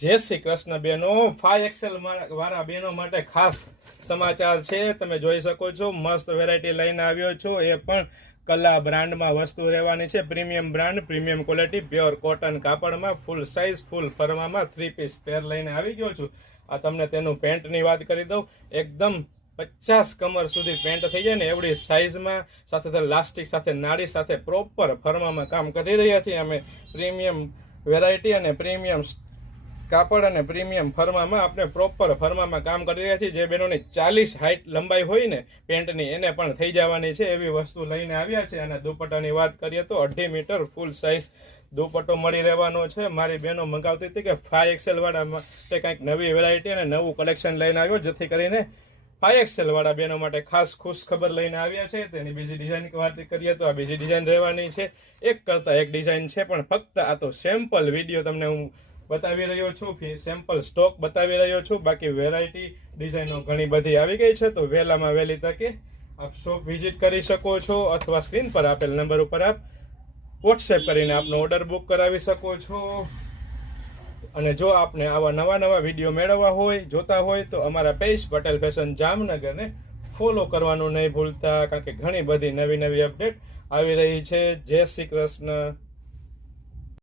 જય શ્રી કૃષ્ણ બેનો 5XL વાળા બેનો માટે ખાસ સમાચાર છે। તમે જોઈ શકો છો મસ્ત વેરાયટી લઈને આવ્યો છું। એ પણ કલા બ્રાન્ડમાં વસ્તુ રહેવાની છે। Premium brand, premium quality, pure cotton કાપડમાં, ફૂલ સાઇઝ, ફૂલ ફરવામાં 3 પીસ પેર લઈને આવી ગયો છું। આ તમને તેનું પેન્ટની વાત કરી દઉં, એકદમ 50 કમર સુધી પેન્ટ થઈ જાય ને એવડી સાઇઝમાં, સાથે લાસ્ટિક સાથે નાડી સાથે પ્રોપર ફરવામાં કામ કરી રહ્યા છીએ અમે। પ્રીમિયમ વેરાયટી અને પ્રીમિયમ કાપડ અને પ્રીમિયમ ફરમામાં આપણે પ્રોપર ફરમામાં કામ કરી રહ્યા છીએ। જે બહેનોની 40 હાઈટ લંબાઈ હોય ને પેન્ટની એને પણ થઈ જવાની છે એવી વસ્તુ લઈને આવ્યા છે। અને દુપટ્ટાની વાત કરીએ તો 2.5 મીટર ફૂલ સાઇઝ દુપટ્ટો મળી રહેવાનો છે। મારી બહેનો મંગાવતી હતી કે 5XL વાળા માટે કંઈક નવી વેરાયટી અને નવું કલેક્શન લઈને આવ્યો, જેથી કરીને 5XL વાળા બહેનો માટે ખાસ ખુશ ખબર લઈને આવ્યા છે। તેની બીજી ડિઝાઇન વાત કરીએ તો આ બીજી ડિઝાઇન રહેવાની છે। એક કરતાં એક ડિઝાઇન છે, પણ ફક્ત આ તો સેમ્પલ વિડીયો તમને હું બતાવી રહ્યો છું, સેમ્પલ સ્ટોક બતાવી રહ્યો છું। બાકી વેરાયટી ડિઝાઇનો ઘણી બધી આવી ગઈ છે, તો વહેલામાં વહેલી તકે આપ શોપ વિઝિટ કરી શકો છો, અથવા સ્ક્રીન પર આપેલ નંબર ઉપર આપ વોટ્સએપ કરીને આપનો ઓર્ડર બુક કરાવી શકો છો। અને જો આપને આવા નવા વિડીયો મેળવવા હોય, જોતા હોય, તો અમારા પેજ પટેલ ફેશન જામનગરને ફોલો કરવાનું નહીં ભૂલતા, કારણ કે ઘણી બધી નવી અપડેટ આવી રહી છે। જય શ્રી કૃષ્ણ।